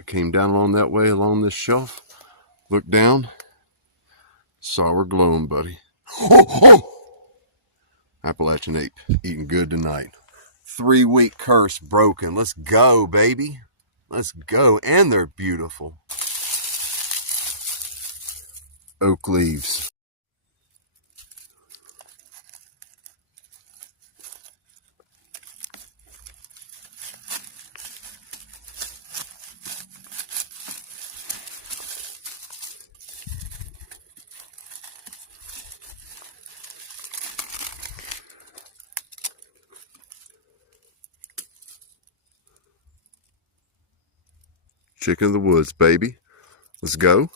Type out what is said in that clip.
I came down along that way, along this shelf, looked down, saw her glowing, buddy. Appalachian ape, eating good tonight. 3-week curse broken. Let's go, baby. Let's go. And they're beautiful. Oak leaves. Chicken of the woods, baby. Let's go.